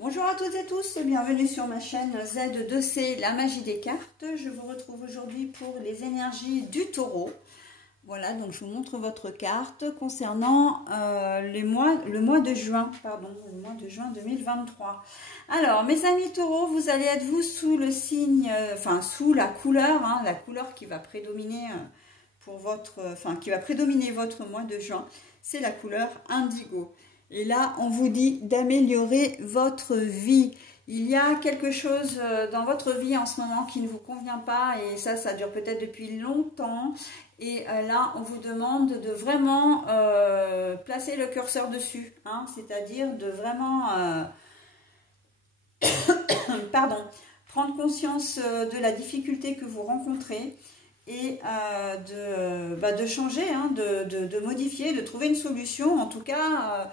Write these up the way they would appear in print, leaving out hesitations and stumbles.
Bonjour à toutes et tous, bienvenue sur ma chaîne Z2C, la magie des cartes. Je vous retrouve aujourd'hui pour les énergies du taureau. Voilà, donc je vous montre votre carte concernant le mois de juin 2023. Alors, mes amis taureaux, vous allez être vous sous le signe, sous la couleur, la couleur qui va prédominer qui va prédominer votre mois de juin, c'est la couleur indigo. Et là, on vous dit d'améliorer votre vie. Il y a quelque chose dans votre vie en ce moment qui ne vous convient pas et ça dure peut-être depuis longtemps. Et là, on vous demande de vraiment placer le curseur dessus, c'est-à-dire de vraiment prendre conscience de la difficulté que vous rencontrez et de changer, de modifier, de trouver une solution, en tout cas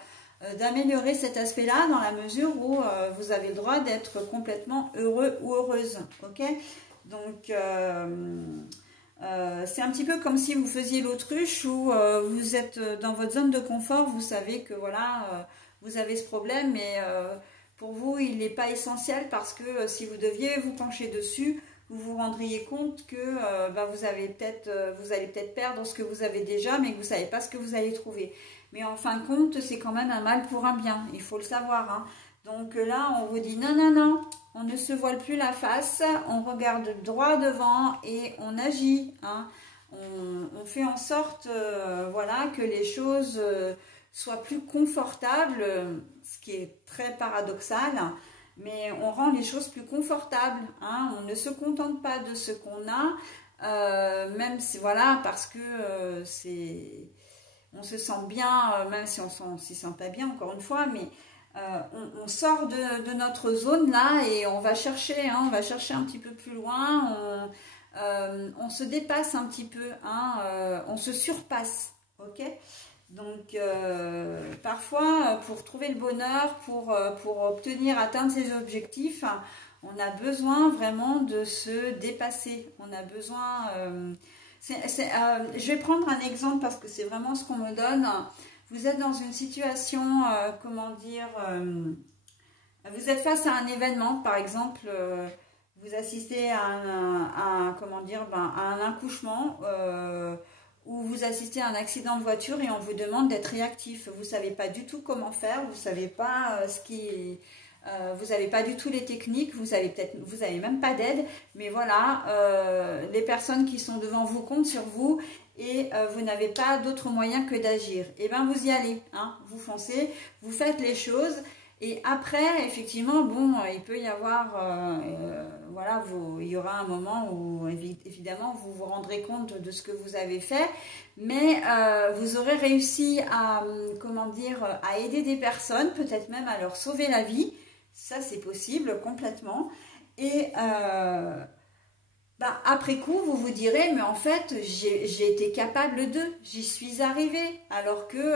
d'améliorer cet aspect-là dans la mesure où vous avez le droit d'être complètement heureux ou heureuse. Ok, donc c'est un petit peu comme si vous faisiez l'autruche où vous êtes dans votre zone de confort, vous savez que voilà, vous avez ce problème, mais pour vous il n'est pas essentiel parce que si vous deviez vous pencher dessus, vous vous rendriez compte que vous allez peut-être perdre ce que vous avez déjà, mais que vous ne savez pas ce que vous allez trouver. Mais en fin de compte, c'est quand même un mal pour un bien, il faut le savoir. Donc là, on vous dit non, non, non, on ne se voile plus la face, on regarde droit devant et on agit. On fait en sorte voilà, que les choses soient plus confortables, ce qui est très paradoxal. Mais on rend les choses plus confortables, on ne se contente pas de ce qu'on a, même si voilà, parce que on se sent bien, même si on ne s'y sent pas bien, encore une fois, mais on sort de notre zone là et on va chercher, on va chercher un petit peu plus loin, on se dépasse un petit peu, on se surpasse, ok ? Donc parfois pour trouver le bonheur, pour atteindre ses objectifs, on a besoin vraiment de se dépasser. On a besoin, je vais prendre un exemple parce que c'est vraiment ce qu'on me donne. Vous êtes dans une situation, vous êtes face à un événement, par exemple, vous assistez à un accouchement, ou vous assistez à un accident de voiture et on vous demande d'être réactif. Vous ne savez pas du tout comment faire, vous ne savez pas vous n'avez pas du tout les techniques, vous avez même pas d'aide, mais voilà, les personnes qui sont devant vous comptent sur vous et vous n'avez pas d'autre moyen que d'agir. Et bien vous y allez, vous foncez, vous faites les choses. Et après, effectivement, bon, il peut y avoir, voilà, il y aura un moment où, évidemment, vous vous rendrez compte de ce que vous avez fait, mais vous aurez réussi à aider des personnes, peut-être même à leur sauver la vie. Ça, c'est possible, complètement. Et après coup, vous vous direz, mais en fait, j'ai été capable j'y suis arrivée, alors que...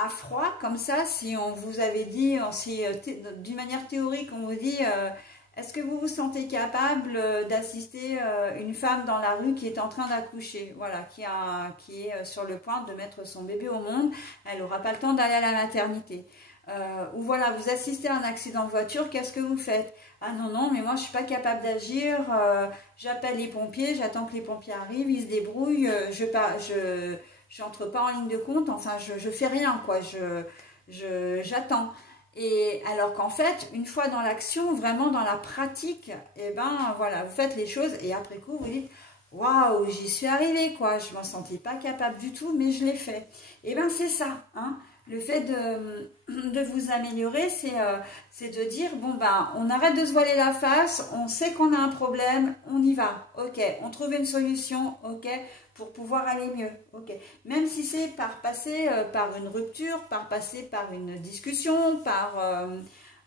à froid, comme ça, si on vous avait dit, d'une manière théorique, on vous dit, est-ce que vous vous sentez capable d'assister une femme dans la rue qui est en train d'accoucher, voilà, qui est sur le point de mettre son bébé au monde, elle n'aura pas le temps d'aller à la maternité. Ou voilà, vous assistez à un accident de voiture, qu'est-ce que vous faites? Ah non, non, mais moi je ne suis pas capable d'agir, j'appelle les pompiers, j'attends que les pompiers arrivent, ils se débrouillent, je n'entre pas en ligne de compte, enfin je fais rien, quoi, j'attends. Et alors qu'en fait, une fois dans l'action, vraiment dans la pratique, et voilà, vous faites les choses et après coup vous dites waouh, j'y suis arrivée, quoi, je ne m'en sentais pas capable du tout, mais je l'ai fait. Et c'est ça, le fait de vous améliorer, c'est de dire, bon on arrête de se voiler la face, on sait qu'on a un problème, on y va, ok, on trouve une solution, ok, pour pouvoir aller mieux, ok. Même si c'est par passer par une rupture, par passer par une discussion,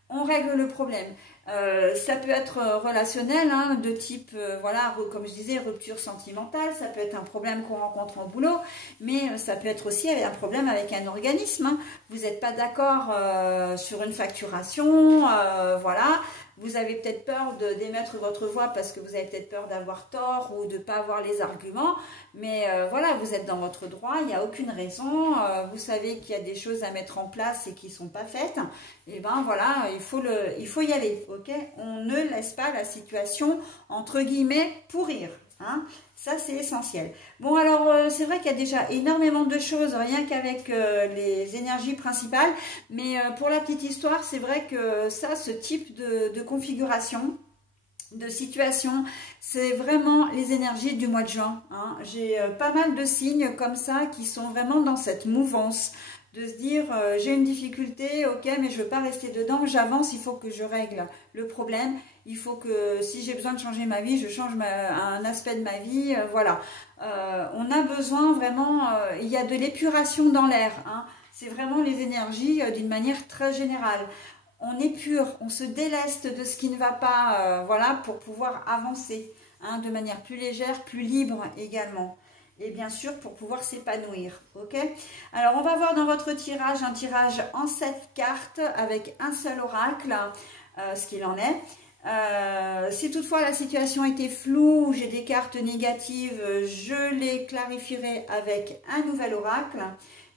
on règle le problème. Ça peut être relationnel, de type, voilà, comme je disais, rupture sentimentale, ça peut être un problème qu'on rencontre en boulot, mais ça peut être aussi un problème avec un organisme. Vous n'êtes pas d'accord sur une facturation, voilà, vous avez peut-être peur d'émettre votre voix parce que vous avez peut-être peur d'avoir tort ou de ne pas avoir les arguments. Mais voilà, vous êtes dans votre droit, il n'y a aucune raison. Vous savez qu'il y a des choses à mettre en place et qui ne sont pas faites. Et ben voilà, il faut y aller, ok? On ne laisse pas la situation, entre guillemets, pourrir. Hein, ça, c'est essentiel. Bon, alors, c'est vrai qu'il y a déjà énormément de choses, rien qu'avec les énergies principales. Mais pour la petite histoire, c'est vrai que ça, ce type de configuration, de situation, c'est vraiment les énergies du mois de juin. Hein. J'ai pas mal de signes comme ça qui sont vraiment dans cette mouvance. De se dire, j'ai une difficulté, ok, mais je ne veux pas rester dedans, j'avance, il faut que je règle le problème. Il faut que, si j'ai besoin de changer ma vie, je change un aspect de ma vie, voilà. On a besoin vraiment, il y a de l'épuration dans l'air, hein. C'est vraiment les énergies d'une manière très générale. On épure, on se déleste de ce qui ne va pas, voilà, pour pouvoir avancer, hein, de manière plus légère, plus libre également. Et bien sûr, pour pouvoir s'épanouir, ok? Alors, on va voir dans votre tirage, un tirage en 7 cartes avec un seul oracle, ce qu'il en est. Si toutefois la situation était floue ou j'ai des cartes négatives, je les clarifierai avec un nouvel oracle.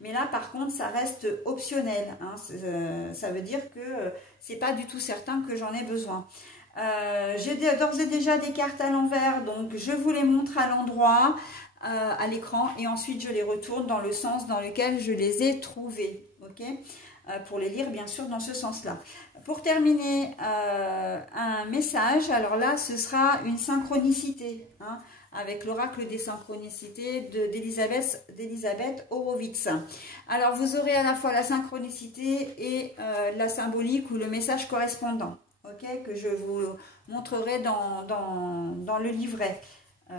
Mais là, par contre, ça reste optionnel. Hein. Ça veut dire que c'est pas du tout certain que j'en ai besoin. J'ai d'ores et déjà des cartes à l'envers, donc je vous les montre à l'endroit, à l'écran, et ensuite je les retourne dans le sens dans lequel je les ai trouvées. Ok, pour les lire bien sûr dans ce sens-là. Pour terminer, un message, alors là ce sera une synchronicité, hein, avec l'oracle des synchronicités d'Elisabeth Horowitz. Alors vous aurez à la fois la synchronicité et la symbolique ou le message correspondant, ok, que je vous montrerai dans le livret.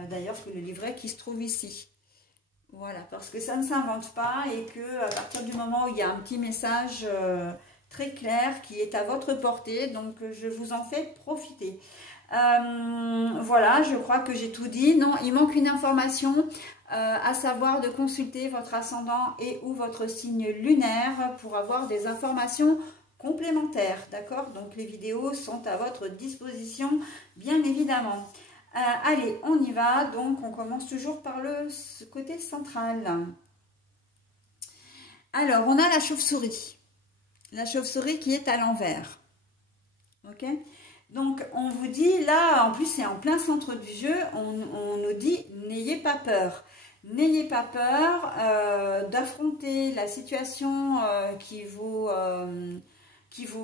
D'ailleurs, le livret qui se trouve ici. Voilà, parce que ça ne s'invente pas et que à partir du moment où il y a un petit message très clair qui est à votre portée, donc je vous en fais profiter. Voilà, je crois que j'ai tout dit. Non, il manque une information, à savoir de consulter votre ascendant et ou votre signe lunaire pour avoir des informations complémentaires, d'accord? Donc les vidéos sont à votre disposition, bien évidemment. Allez, on y va. Donc, on commence toujours par le côté central. Alors, on a la chauve-souris. La chauve-souris qui est à l'envers. Ok? Donc, on vous dit, là, en plus, c'est en plein centre du jeu, on nous dit, n'ayez pas peur. N'ayez pas peur d'affronter la situation qui vous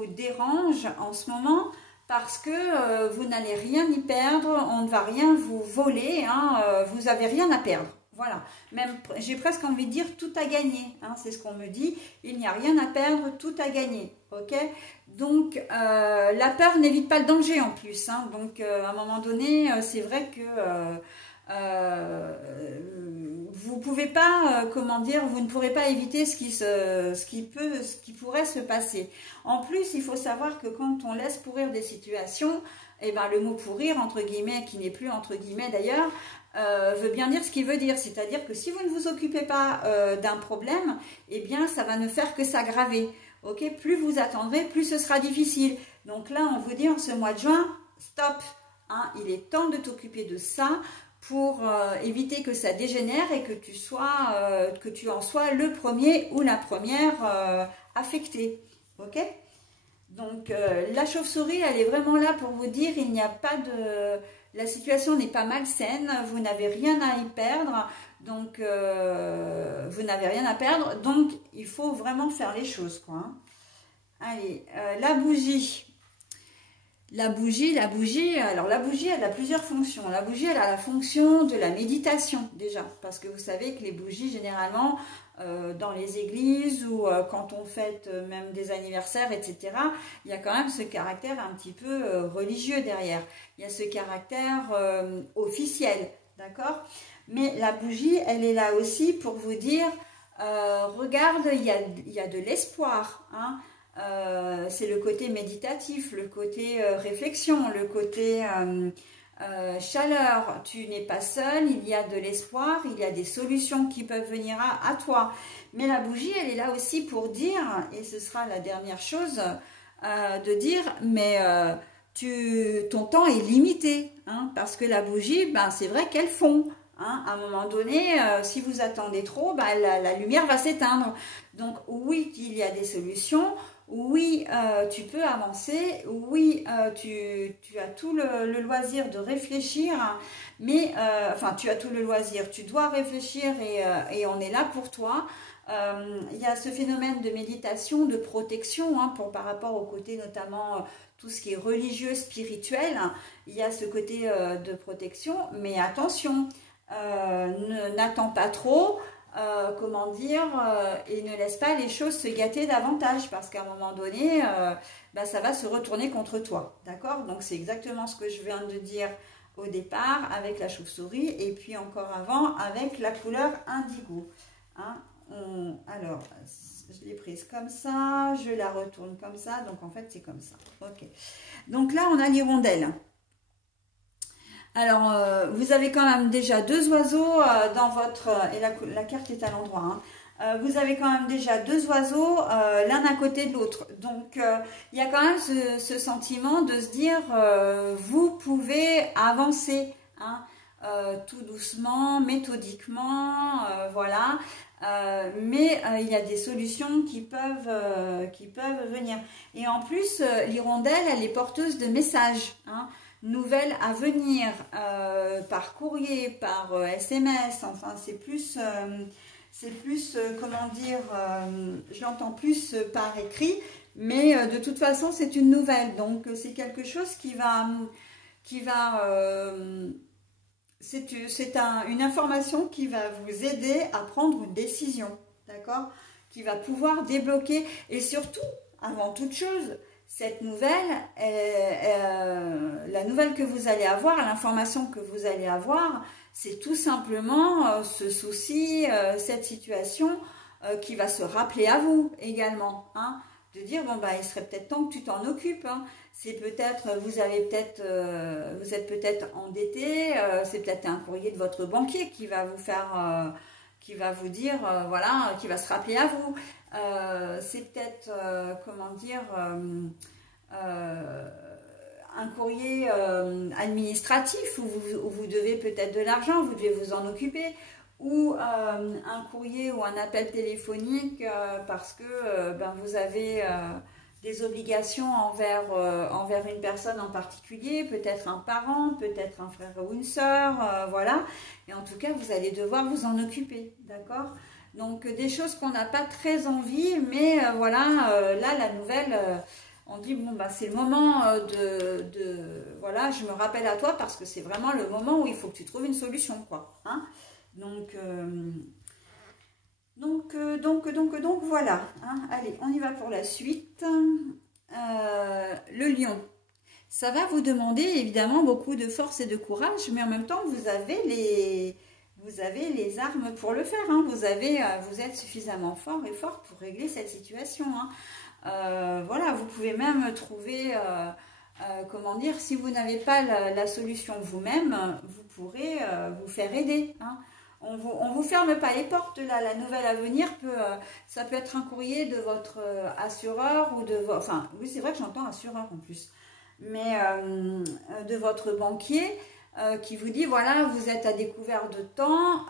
dérange en ce moment, parce que vous n'allez rien y perdre, on ne va rien vous voler, hein, vous n'avez rien à perdre. Voilà, même j'ai presque envie de dire tout à gagner, hein, c'est ce qu'on me dit, il n'y a rien à perdre, tout à gagner, ok? Donc la peur n'évite pas le danger en plus, hein, donc à un moment donné, c'est vrai que vous pouvez pas, comment dire, vous ne pourrez pas éviter ce qui pourrait se passer. En plus, il faut savoir que quand on laisse pourrir des situations, eh ben, le mot pourrir, entre guillemets, qui n'est plus entre guillemets d'ailleurs, veut bien dire ce qu'il veut dire. C'est-à-dire que si vous ne vous occupez pas d'un problème, eh bien, ça va ne faire que s'aggraver. Ok, plus vous attendrez, plus ce sera difficile. Donc là, on vous dit en ce mois de juin, stop, hein, il est temps de t'occuper de ça, pour éviter que ça dégénère et que tu en sois le premier ou la première affectée. Ok? Donc la chauve-souris, elle est vraiment là pour vous dire, il n'y a pas de... La situation n'est pas malsaine, vous n'avez rien à y perdre, donc vous n'avez rien à perdre, donc il faut vraiment faire les choses, quoi. Hein. Allez, la bougie. La bougie, alors la bougie, elle a plusieurs fonctions. La bougie, elle a la fonction de la méditation, déjà. Parce que vous savez que les bougies, généralement, dans les églises ou quand on fête même des anniversaires, etc., il y a quand même ce caractère un petit peu religieux derrière. Il y a ce caractère officiel, d'accord? Mais la bougie, elle est là aussi pour vous dire, regarde, il y a de l'espoir, hein. C'est le côté méditatif, le côté réflexion, le côté chaleur. Tu n'es pas seul, il y a de l'espoir, il y a des solutions qui peuvent venir à toi. Mais la bougie, elle est là aussi pour dire, et ce sera la dernière chose, de dire, mais ton temps est limité, hein, parce que la bougie, ben, c'est vrai qu'elle fond. Hein, à un moment donné, si vous attendez trop, ben, la lumière va s'éteindre. Donc oui, il y a des solutions. Oui, tu peux avancer. Oui, tu as tout le loisir de réfléchir. Mais, enfin, tu as tout le loisir. Tu dois réfléchir et on est là pour toi. Il y a ce phénomène de méditation, de protection, hein, par rapport au côté notamment tout ce qui est religieux, spirituel. Il y a ce côté de protection. Mais attention, n'attends pas trop, comment dire, et ne laisse pas les choses se gâter davantage, parce qu'à un moment donné, bah, ça va se retourner contre toi, d'accord? Donc c'est exactement ce que je viens de dire au départ avec la chauve-souris, et puis encore avant avec la couleur indigo. Hein? Alors, je l'ai prise comme ça, je la retourne comme ça, donc en fait c'est comme ça. Ok. Donc là on a l'hirondelle. Alors, vous avez quand même déjà deux oiseaux dans votre... et la carte est à l'endroit. Hein. Vous avez quand même déjà deux oiseaux l'un à côté de l'autre. Donc, il y a quand même ce sentiment de se dire, vous pouvez avancer, hein, tout doucement, méthodiquement, voilà. Mais il y a des solutions qui peuvent venir. Et en plus, l'hirondelle, elle est porteuse de messages, hein. Nouvelles à venir, par courrier, par SMS, enfin c'est plus, comment dire, je l'entends plus par écrit, mais de toute façon c'est une nouvelle, donc c'est quelque chose c'est une information qui va vous aider à prendre une décision, d'accord, qui va pouvoir débloquer, et surtout, avant toute chose, cette nouvelle, la nouvelle que vous allez avoir, l'information que vous allez avoir, c'est tout simplement ce souci, cette situation qui va se rappeler à vous également. Hein, de dire, bon, bah, il serait peut-être temps que tu t'en occupes. Hein. C'est peut-être, vous êtes peut-être endetté, c'est peut-être un courrier de votre banquier qui va vous faire... qui va vous dire, voilà, qui va se rappeler à vous. C'est peut-être, comment dire, un courrier administratif où vous devez peut-être de l'argent, vous devez vous en occuper, ou un courrier ou un appel téléphonique parce que ben, vous avez des obligations envers une personne en particulier, peut-être un parent, peut-être un frère ou une sœur, voilà. Et en tout cas, vous allez devoir vous en occuper, d'accord? Donc, des choses qu'on n'a pas très envie, mais voilà, là, la nouvelle, on dit, bon, bah, c'est le moment voilà, je me rappelle à toi parce que c'est vraiment le moment où il faut que tu trouves une solution, quoi. Hein? Donc, voilà. Hein. Allez, on y va pour la suite. Le lion. Ça va vous demander évidemment beaucoup de force et de courage, mais en même temps, vous avez les armes pour le faire. Hein. Vous êtes suffisamment fort et forte pour régler cette situation. Hein. Voilà, vous pouvez même trouver, comment dire, si vous n'avez pas la solution vous-même, vous pourrez vous faire aider. Hein. On vous ferme pas les portes, là, la nouvelle à venir, ça peut être un courrier de votre assureur ou de votre... Enfin, oui, c'est vrai que j'entends assureur en plus, mais de votre banquier qui vous dit, voilà, vous êtes à découvert de temps,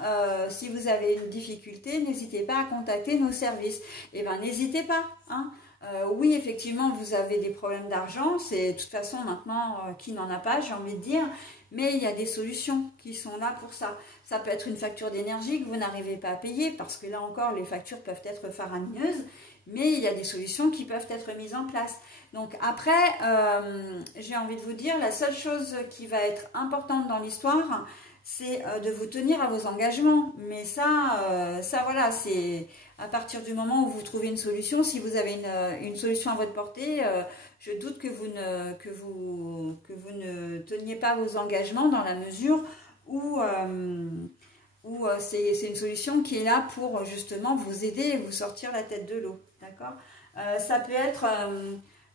si vous avez une difficulté, n'hésitez pas à contacter nos services. Eh bien, n'hésitez pas, hein. Oui, effectivement, vous avez des problèmes d'argent, c'est de toute façon maintenant, qui n'en a pas, j'ai envie de dire, mais il y a des solutions qui sont là pour ça. Ça peut être une facture d'énergie que vous n'arrivez pas à payer, parce que là encore, les factures peuvent être faramineuses, mais il y a des solutions qui peuvent être mises en place. Donc après, j'ai envie de vous dire, la seule chose qui va être importante dans l'histoire, c'est de vous tenir à vos engagements. Mais ça voilà, c'est à partir du moment où vous trouvez une solution. Si vous avez une solution à votre portée, je doute que vous ne teniez pas vos engagements dans la mesure où c'est une solution qui est là pour justement vous aider et vous sortir la tête de l'eau. D'accord ? Ça peut être,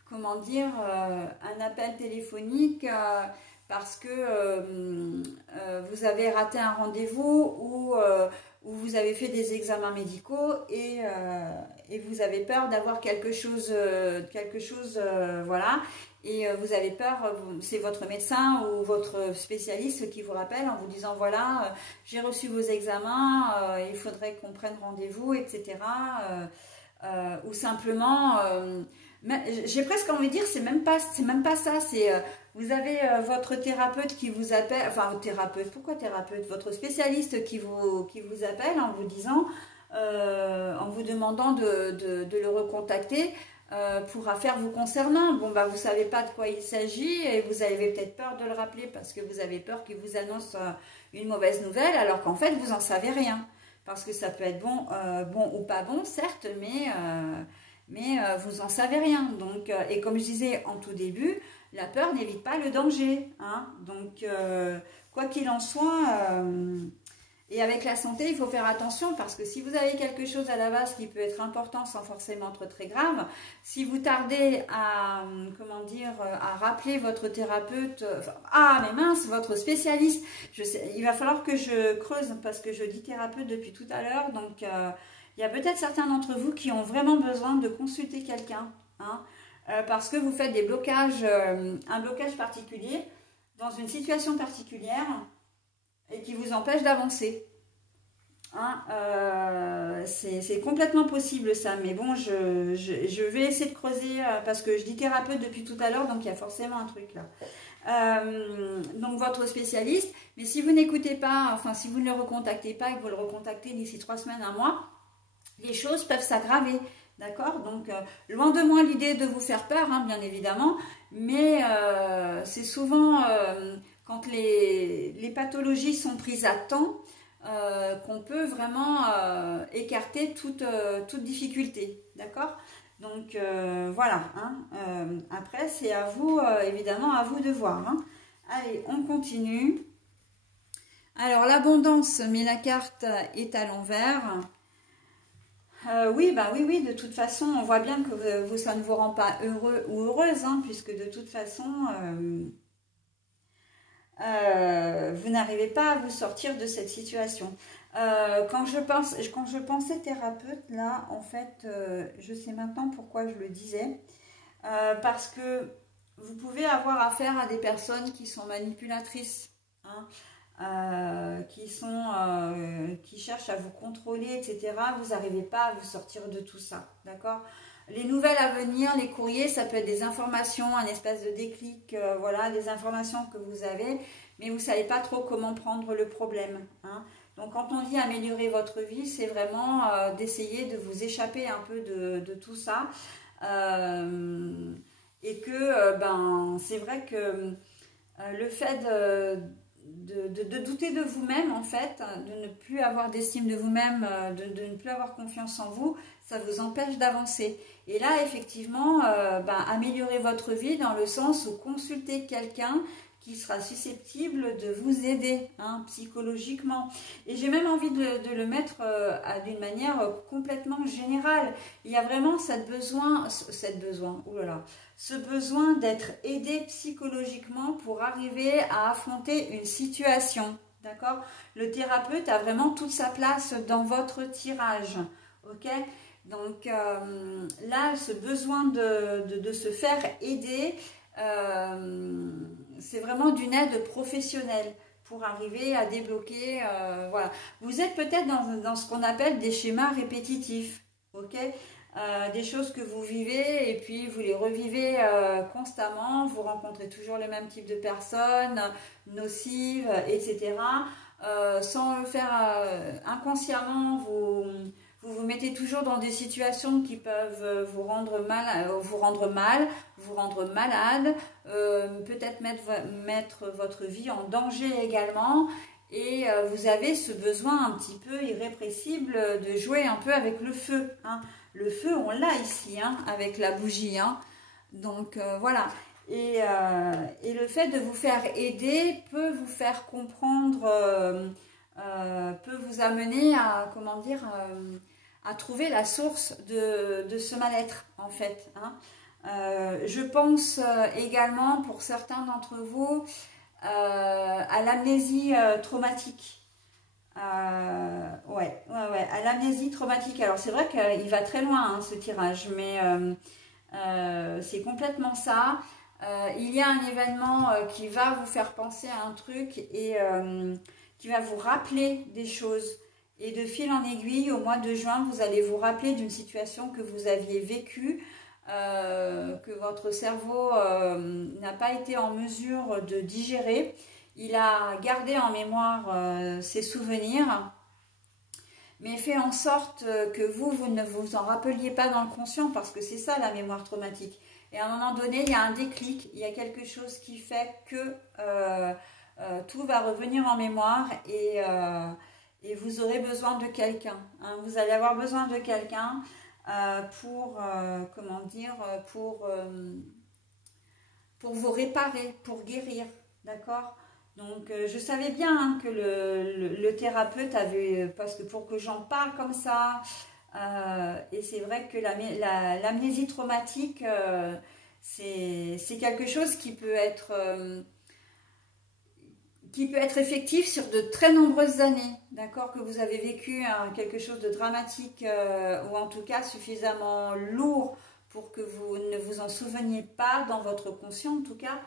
comment dire, un appel téléphonique parce que vous avez raté un rendez-vous où vous avez fait des examens médicaux et vous avez peur d'avoir quelque chose, voilà, et vous avez peur, c'est votre médecin ou votre spécialiste qui vous rappelle en vous disant voilà, j'ai reçu vos examens, il faudrait qu'on prenne rendez-vous, etc. Ou simplement, j'ai presque envie de dire, c'est même pas ça, c'est vous avez votre thérapeute qui vous appelle, enfin thérapeute, pourquoi thérapeute? Votre spécialiste qui vous appelle en vous disant, en vous demandant de le recontacter pour affaires vous concernant. Bon, bah vous savez pas de quoi il s'agit et vous avez peut-être peur de le rappeler parce que vous avez peur qu'il vous annonce une mauvaise nouvelle alors qu'en fait vous en savez rien. Parce que ça peut être bon, bon ou pas bon, certes, mais vous en savez rien. Donc, et comme je disais en tout début, la peur n'évite pas le danger. Hein. Donc, quoi qu'il en soit, et avec la santé, il faut faire attention parce que si vous avez quelque chose à la base qui peut être important sans forcément être très grave, si vous tardez à, comment dire, à rappeler votre thérapeute, ah mais mince, votre spécialiste, je sais, il va falloir que je creuse parce que je dis thérapeute depuis tout à l'heure, donc il y a peut-être certains d'entre vous qui ont vraiment besoin de consulter quelqu'un, hein, parce que vous faites des blocages, un blocage particulier dans une situation particulière et qui vous empêche d'avancer. Hein, c'est complètement possible ça, mais bon, je vais essayer de creuser parce que je dis thérapeute depuis tout à l'heure, donc il y a forcément un truc là. Donc votre spécialiste, mais si vous n'écoutez pas, enfin si vous ne le recontactez pas et que vous le recontactez d'ici 3 semaines, 1 mois, les choses peuvent s'aggraver. D'accord? Donc, loin de moi l'idée de vous faire peur, hein, bien évidemment, mais c'est souvent quand les pathologies sont prises à temps qu'on peut vraiment écarter toute difficulté. D'accord? Donc, voilà. Hein, après, c'est à vous, évidemment, à vous de voir. Hein. Allez, on continue. Alors, l'abondance, mais la carte est à l'envers. Oui, bah oui, de toute façon, on voit bien que ça ne vous rend pas heureux ou heureuse, hein, puisque de toute façon, vous n'arrivez pas à vous sortir de cette situation. Quand je pensais thérapeute, là, en fait, je sais maintenant pourquoi je le disais, parce que vous pouvez avoir affaire à des personnes qui sont manipulatrices, hein, qui cherchent à vous contrôler, etc. Vous n'arrivez pas à vous sortir de tout ça, d'accord? Les nouvelles à venir, les courriers, ça peut être des informations, un espèce de déclic, voilà, des informations que vous avez, mais vous ne savez pas trop comment prendre le problème, hein. Donc quand on dit améliorer votre vie, c'est vraiment d'essayer de vous échapper un peu de tout ça, et que ben, c'est vrai que le fait de douter de vous-même, en fait, de ne plus avoir d'estime de vous-même, de ne plus avoir confiance en vous, ça vous empêche d'avancer. Et là, effectivement, ben, améliorer votre vie dans le sens où consulter quelqu'un qui sera susceptible de vous aider, hein, psychologiquement. Et j'ai même envie de le mettre d'une manière complètement générale. Il y a vraiment ce besoin d'être aidé psychologiquement pour arriver à affronter une situation. D'accord? Le thérapeute a vraiment toute sa place dans votre tirage. Ok? Donc là, ce besoin de se faire aider, c'est vraiment d'une aide professionnelle pour arriver à débloquer. Voilà. Vous êtes peut-être dans ce qu'on appelle des schémas répétitifs. Ok? Des choses que vous vivez et puis vous les revivez constamment, vous rencontrez toujours le même type de personnes, nocives, etc. Sans le faire inconsciemment, vous mettez toujours dans des situations qui peuvent vous rendre mal, vous rendre malade, peut-être mettre votre vie en danger également. Et vous avez ce besoin un petit peu irrépressible de jouer un peu avec le feu, hein. Le feu, on l'a ici, hein, avec la bougie, hein. Donc voilà. Et le fait de vous faire aider peut vous faire comprendre, peut vous amener à, comment dire, à trouver la source de ce mal-être, en fait, hein. Je pense également, pour certains d'entre vous, à l'amnésie traumatique. Ouais, à l'amnésie traumatique. Alors c'est vrai qu'il va très loin hein, ce tirage, mais c'est complètement ça. Il y a un événement qui va vous faire penser à un truc et qui va vous rappeler des choses. Et de fil en aiguille, au mois de juin, vous allez vous rappeler d'une situation que vous aviez vécue, que votre cerveau n'a pas été en mesure de digérer. Il a gardé en mémoire ses souvenirs, mais fait en sorte que vous ne vous en rappeliez pas dans le conscient, parce que c'est ça la mémoire traumatique. Et à un moment donné, il y a un déclic, il y a quelque chose qui fait que tout va revenir en mémoire et vous aurez besoin de quelqu'un. Hein. Vous allez avoir besoin de quelqu'un comment dire, pour vous réparer, pour guérir, d'accord? Donc, je savais bien hein, que le thérapeute avait, parce que pour que j'en parle comme ça, et c'est vrai que l'amnésie traumatique, c'est quelque chose qui peut être effectif sur de très nombreuses années, d'accord, que vous avez vécu hein, quelque chose de dramatique ou en tout cas suffisamment lourd pour que vous ne vous en souveniez pas dans votre conscient en tout cas.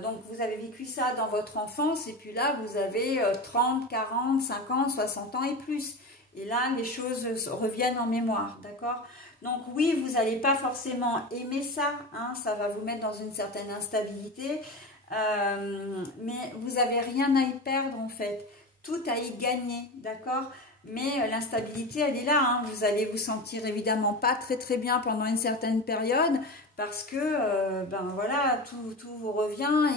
Donc vous avez vécu ça dans votre enfance et puis là vous avez 30, 40, 50, 60 ans et plus. Et là les choses reviennent en mémoire, d'accord? Donc oui, vous n'allez pas forcément aimer ça, hein, ça va vous mettre dans une certaine instabilité. Mais vous n'avez rien à y perdre en fait, tout à y gagner, d'accord? Mais l'instabilité elle est là, hein. Vous allez vous sentir évidemment pas très bien pendant une certaine période parce que ben voilà, tout vous revient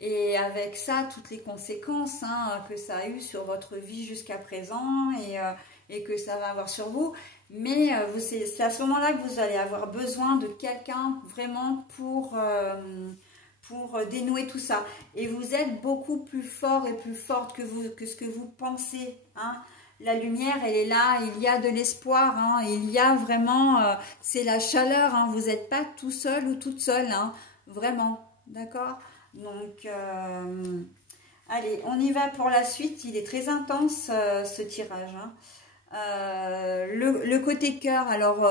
et avec ça toutes les conséquences hein, que ça a eu sur votre vie jusqu'à présent et que ça va avoir sur vous. Mais c'est à ce moment-là que vous allez avoir besoin de quelqu'un vraiment pour dénouer tout ça. Et vous êtes beaucoup plus fort et plus forte que ce que vous pensez. Hein. La lumière, elle est là, il y a de l'espoir, hein, il y a vraiment, c'est la chaleur, hein, vous n'êtes pas tout seul ou toute seule, hein, vraiment, d'accord? Donc, allez, on y va pour la suite, il est très intense ce tirage. Hein. Le côté cœur, alors...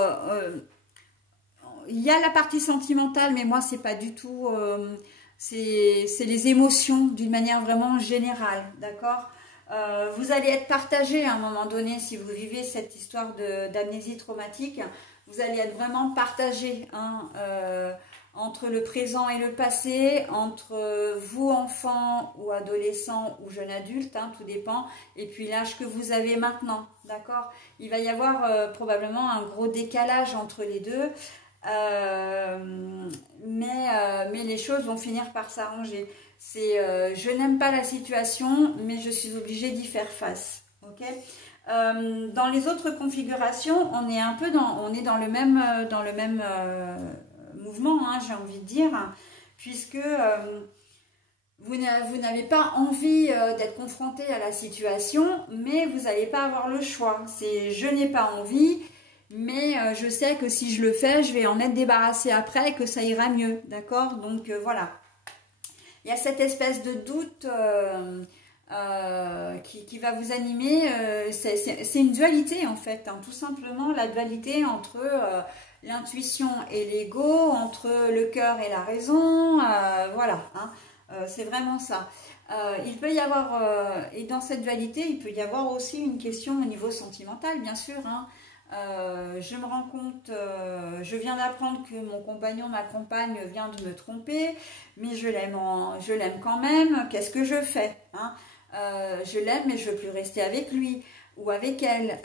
il y a la partie sentimentale, mais moi, c'est pas du tout... c'est les émotions d'une manière vraiment générale, d'accord? Vous allez être partagé à un moment donné, si vous vivez cette histoire d'amnésie traumatique, vous allez être vraiment partagé hein, entre le présent et le passé, entre vous, enfant ou adolescent ou jeune adulte, hein, tout dépend, et puis l'âge que vous avez maintenant, d'accord? Il va y avoir probablement un gros décalage entre les deux. Mais les choses vont finir par s'arranger. C'est je n'aime pas la situation, mais je suis obligée d'y faire face. Ok. Dans les autres configurations, on est un peu dans le même mouvement, hein, j'ai envie de dire, puisque vous n'avez pas envie d'être confronté à la situation, mais vous n'allez pas avoir le choix. C'est je n'ai pas envie. Mais je sais que si je le fais, je vais en être débarrassée après et que ça ira mieux, d'accord? Donc voilà. Il y a cette espèce de doute qui va vous animer. C'est une dualité en fait, hein, tout simplement la dualité entre l'intuition et l'ego, entre le cœur et la raison, voilà. Hein, c'est vraiment ça. Il peut y avoir, et dans cette dualité, il peut y avoir aussi une question au niveau sentimental, bien sûr, hein. Je me rends compte, je viens d'apprendre que mon compagnon, ma compagne vient de me tromper, mais je l'aime quand même, qu'est-ce que je fais hein? Je l'aime mais je ne veux plus rester avec lui ou avec elle,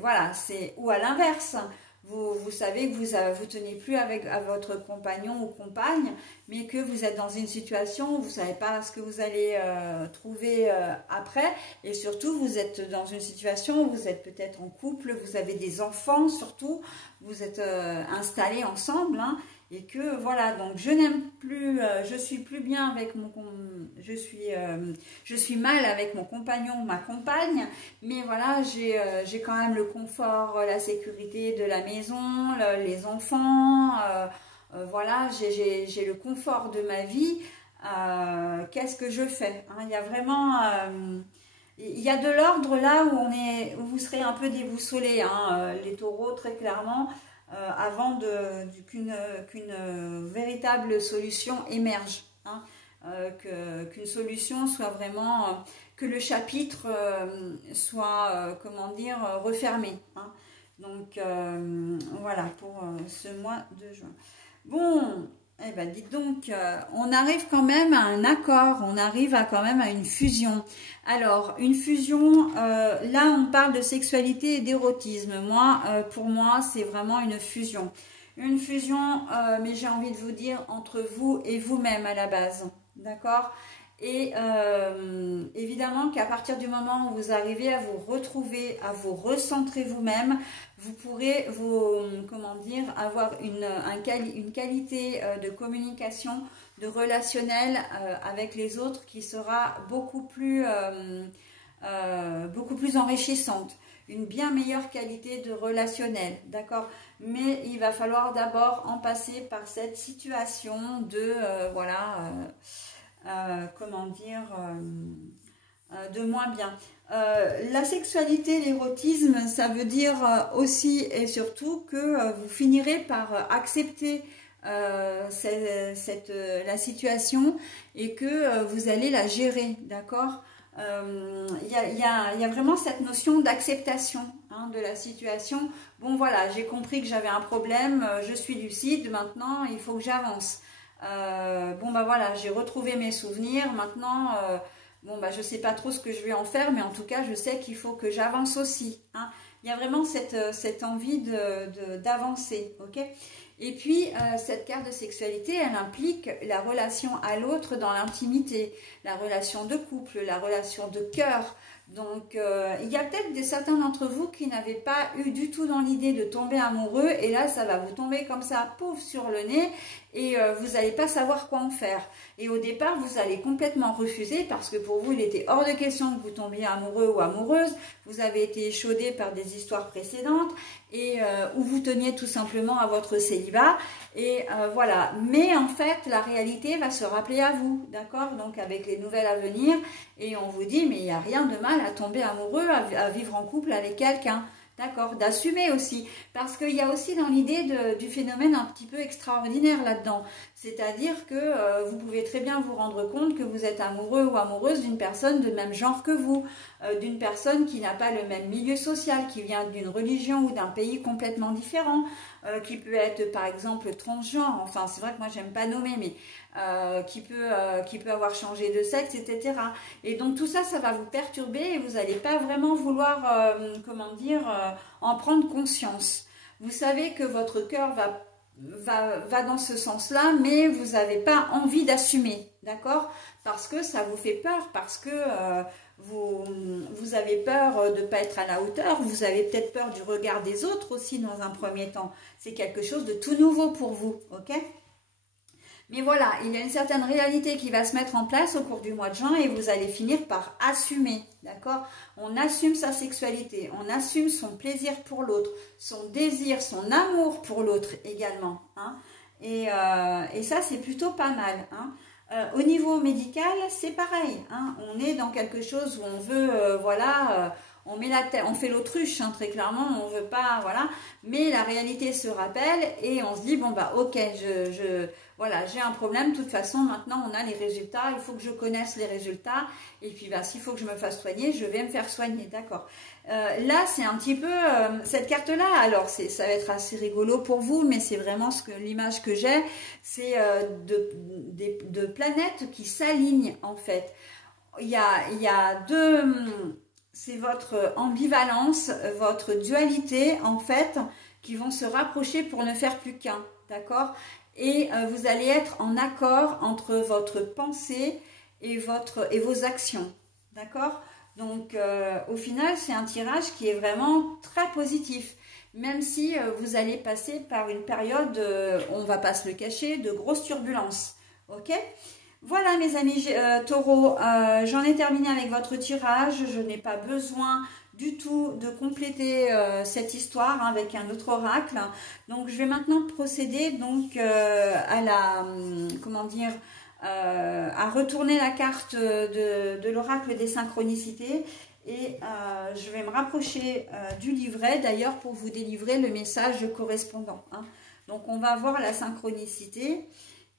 voilà, ou à l'inverse. Vous savez que vous tenez plus à votre compagnon ou compagne, mais que vous êtes dans une situation où vous ne savez pas ce que vous allez trouver après. Et surtout, vous êtes dans une situation où vous êtes peut-être en couple, vous avez des enfants surtout, vous êtes installés ensemble. Hein, et que voilà, donc je n'aime plus, je suis plus bien avec je suis mal avec mon compagnon ou ma compagne, mais voilà, j'ai quand même le confort, la sécurité de la maison, les enfants, voilà, j'ai le confort de ma vie, Qu'est-ce que je fais, hein? Il y a vraiment... il y a de l'ordre là où vous serez un peu déboussolés, hein, les taureaux, très clairement, avant qu'une véritable solution émerge, hein, qu'une solution soit vraiment, que le chapitre soit, comment dire, refermé, hein. Donc voilà pour ce mois de juin. Bon, eh ben dites donc, on arrive quand même à un accord, on arrive quand même à une fusion. Alors, une fusion, là on parle de sexualité et d'érotisme. Moi, pour moi, c'est vraiment une fusion. Une fusion, mais j'ai envie de vous dire, entre vous et vous-même à la base. D'accord? Et évidemment qu'à partir du moment où vous arrivez à vous retrouver, à vous recentrer vous-même, vous pourrez comment dire, avoir une qualité de communication, de relationnel avec les autres qui sera beaucoup plus enrichissante. Une bien meilleure qualité de relationnel, d'accord? Mais il va falloir d'abord en passer par cette situation de, voilà... comment dire, de moins bien. La sexualité, l'érotisme, ça veut dire aussi et surtout que vous finirez par accepter la situation et que vous allez la gérer, d'accord? Il y a vraiment cette notion d'acceptation, hein, de la situation. Bon voilà, j'ai compris que j'avais un problème, je suis lucide, maintenant il faut que j'avance. Bon bah voilà, j'ai retrouvé mes souvenirs, maintenant bon bah je sais pas trop ce que je vais en faire, mais en tout cas je sais qu'il faut que j'avance aussi, hein. Il y a vraiment cette envie d'avancer, ok? Et puis cette carte de sexualité, elle implique la relation à l'autre dans l'intimité, la relation de couple, la relation de cœur. Donc, il y a peut-être certains d'entre vous qui n'avaient pas eu du tout dans l'idée de tomber amoureux. Et là, ça va vous tomber comme ça, pouf, sur le nez. Et vous n'allez pas savoir quoi en faire. Et au départ, vous allez complètement refuser parce que pour vous, il était hors de question que vous tombiez amoureux ou amoureuse. Vous avez été échaudé par des histoires précédentes et où vous teniez tout simplement à votre célibat. Et voilà. Mais en fait, la réalité va se rappeler à vous, d'accord? Donc, avec les nouvelles à venir. Et on vous dit, mais il n'y a rien de mal à tomber amoureux, à vivre en couple avec quelqu'un. D'accord, d'assumer aussi, parce qu'il y a aussi dans l'idée du phénomène un petit peu extraordinaire là-dedans. C'est-à-dire que vous pouvez très bien vous rendre compte que vous êtes amoureux ou amoureuse d'une personne de même genre que vous, d'une personne qui n'a pas le même milieu social, qui vient d'une religion ou d'un pays complètement différent, qui peut être par exemple transgenre, enfin c'est vrai que moi j'aime pas nommer, mais qui peut avoir changé de sexe, etc. Et donc tout ça, ça va vous perturber et vous n'allez pas vraiment vouloir, comment dire, en prendre conscience. Vous savez que votre cœur va dans ce sens-là, mais vous n'avez pas envie d'assumer, d'accord? Parce que ça vous fait peur, parce que vous avez peur de ne pas être à la hauteur, vous avez peut-être peur du regard des autres aussi dans un premier temps. C'est quelque chose de tout nouveau pour vous, ok? Mais voilà, il y a une certaine réalité qui va se mettre en place au cours du mois de juin et vous allez finir par assumer, d'accord? On assume sa sexualité, on assume son plaisir pour l'autre, son désir, son amour pour l'autre également, hein? Et ça, c'est plutôt pas mal, hein? Au niveau médical, c'est pareil, hein? On est dans quelque chose où on veut, voilà... on met la tête, on fait l'autruche, hein, très clairement, on veut pas, voilà. Mais la réalité se rappelle et on se dit, bon bah ok, voilà, j'ai un problème, de toute façon, maintenant on a les résultats, il faut que je connaisse les résultats. Et puis bah, s'il faut que je me fasse soigner, je vais me faire soigner, d'accord. Là, c'est un petit peu, cette carte-là, alors ça va être assez rigolo pour vous, mais c'est vraiment l'image que j'ai, c'est de planètes qui s'alignent en fait. Il y a deux... C'est votre ambivalence, votre dualité en fait, qui vont se rapprocher pour ne faire plus qu'un, d'accord? Et vous allez être en accord entre votre pensée et vos actions, d'accord? Donc au final, c'est un tirage qui est vraiment très positif, même si vous allez passer par une période, on ne va pas se le cacher, de grosses turbulences, ok? Voilà mes amis taureaux, j'en ai terminé avec votre tirage, je n'ai pas besoin du tout de compléter cette histoire, hein, avec un autre oracle. Donc je vais maintenant procéder donc à la, comment dire, à retourner la carte de l'oracle des synchronicités et je vais me rapprocher du livret d'ailleurs pour vous délivrer le message correspondant. Hein. Donc on va voir la synchronicité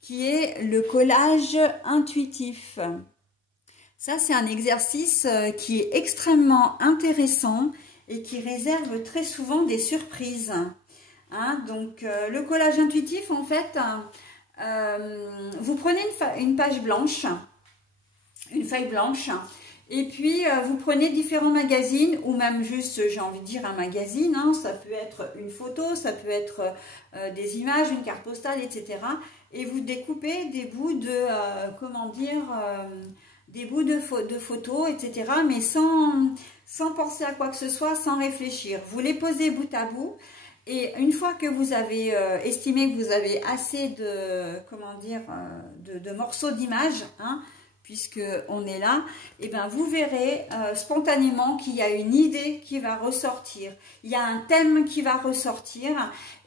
qui est le collage intuitif. Ça c'est un exercice qui est extrêmement intéressant et qui réserve très souvent des surprises. Hein. Donc le collage intuitif en fait... vous prenez une page blanche, une feuille blanche, et puis vous prenez différents magazines, ou même juste, j'ai envie de dire un magazine, hein, ça peut être une photo, ça peut être des images, une carte postale, etc. Et vous découpez des bouts de, comment dire, des bouts de photos, etc. Mais sans penser à quoi que ce soit, sans réfléchir. Vous les posez bout à bout. Et une fois que vous avez estimé que vous avez assez de, comment dire, de morceaux d'images, hein, puisque on est là, et ben vous verrez spontanément qu'il y a une idée qui va ressortir. Il y a un thème qui va ressortir.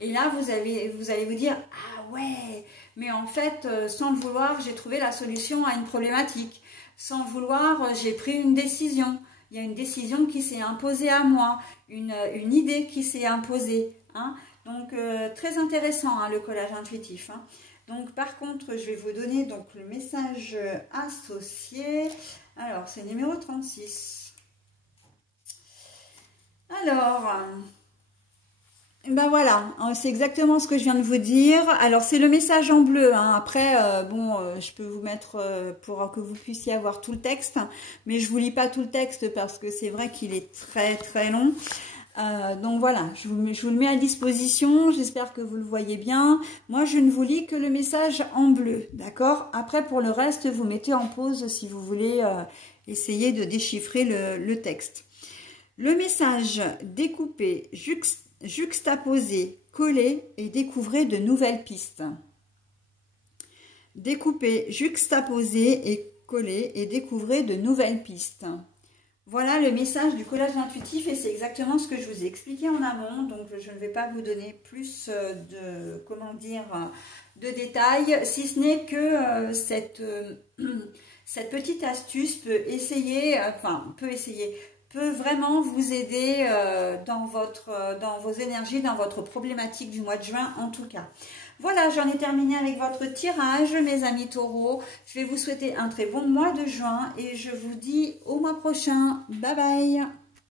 Et là, vous allez vous dire, ah ouais, mais en fait, sans le vouloir, j'ai trouvé la solution à une problématique. Sans le vouloir, j'ai pris une décision. Il y a une décision qui s'est imposée à moi, une idée qui s'est imposée. Hein. Donc, très intéressant hein, le collage intuitif. Hein. Donc, par contre, je vais vous donner donc, le message associé. Alors, c'est numéro 36. Alors, ben voilà, c'est exactement ce que je viens de vous dire. Alors, c'est le message en bleu. Hein. Après, je peux vous mettre pour que vous puissiez avoir tout le texte. Mais je ne vous lis pas tout le texte parce que c'est vrai qu'il est très, très long. Donc voilà, je vous le mets à disposition, j'espère que vous le voyez bien. Moi, je ne vous lis que le message en bleu, d'accord? Après, pour le reste, vous mettez en pause si vous voulez essayer de déchiffrer le texte. Le message découpé, juxtaposé, collé et découvrez de nouvelles pistes. Découpé, juxtaposé et collé et découvrez de nouvelles pistes. Voilà le message du collage intuitif et c'est exactement ce que je vous ai expliqué en amont. Donc, je ne vais pas vous donner plus de, comment dire, de détails, si ce n'est que cette petite astuce peut vraiment vous aider dans vos énergies, dans votre problématique du mois de juin en tout cas. Voilà, j'en ai terminé avec votre tirage, mes amis taureaux. Je vais vous souhaiter un très bon mois de juin et je vous dis au mois prochain. Bye bye!